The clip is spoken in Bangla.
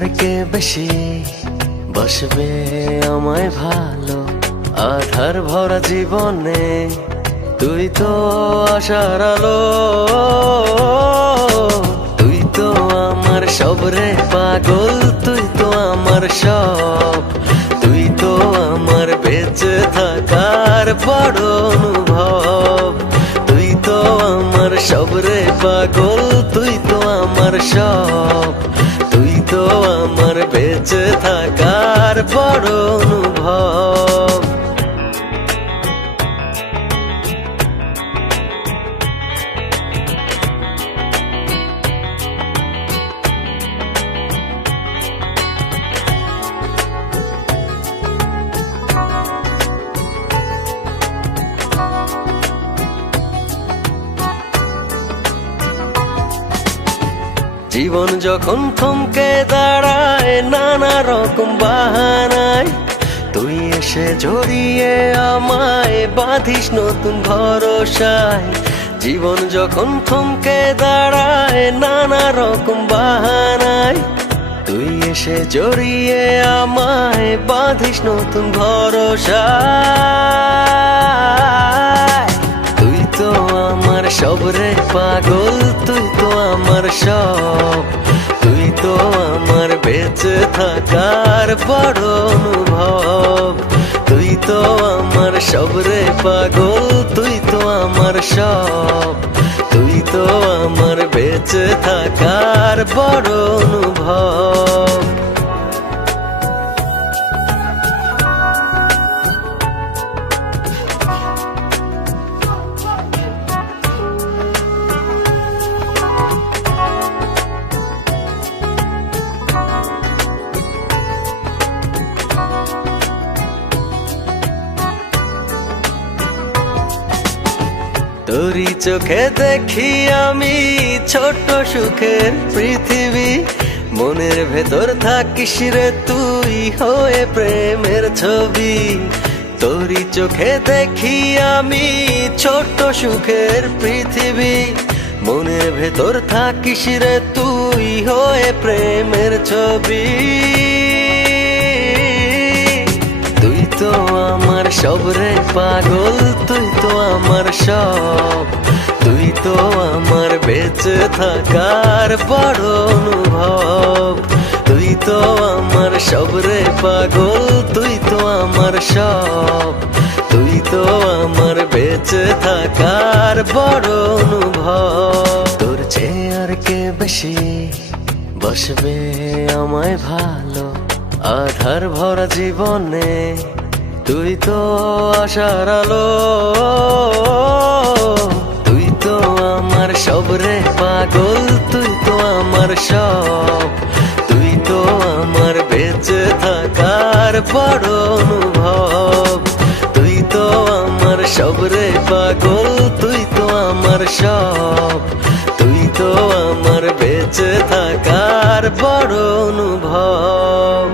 আর কে বেশি বসবে আমায় ভালো আধার ভরা জীবনে? তুই তো আশার আলো, তুই তো আমার সব রে পাগল, তুই তো আমার সব, তুই তো আমার বেঁচে থাকার বড় অনুভব। তুই তো আমার সব রে পাগল, তুই তো আমার সব, তুই তো আমার বেঁচে থাকার বড় অনুভব। জীবন যখন থমকে দাঁড়ায় নানা রকম বাহানায়, তুই এসে জড়িয়ে আমায় বাঁধিস নতুন ভরসায়। জীবন যখন থমকে দাঁড়ায় নানা রকম বাহানায়, তুই এসে জড়িয়ে আমায় বাঁধিস নতুন ভরসায়। তুই তো আমার সব রে পাগল, তুই তো আমার সব, তুই তো আমার বেঁচে থাকার বড় অনুভব। তুই তো আমার সব রে পাগল, তুই তো আমার সব, তুই তো আমার বেঁচে থাকার বড় অনুভব। তোরই চোখে দেখি আমি ছোট্ট সুখের পৃথিবী, মনের ভেতর থাকিস রে তুই হয়ে প্রেমের ছবি। তোরই চোখে দেখি আমি ছোট্ট সুখের পৃথিবী, মনের ভেতর থাকিস রে তুই হয়ে প্রেমের ছবি। তুই তো আমার সব রে পাগল, তুই তো আমার সব, তুই তো আমার বেঁচে থাকার বড় অনুভব। তুই তো আমার সব রে পাগল, তুই তো আমার সব, তুই তো আমার বেঁচে থাকার বড় অনুভব। তোর চেয়ে আর কে বেশি বসবে আমায় ভালো আধার ভরা জীবনে? তুই তো আশার আলো, তুই তো আমার সব রে পাগল, তুই তো আমার সব, তুই তো আমার বেঁচে থাকার বড় অনুভব। তুই তো আমার সব রে পাগল, তুই তো আমার সব, তুই তো আমার বেঁচে থাকার বড় অনুভব।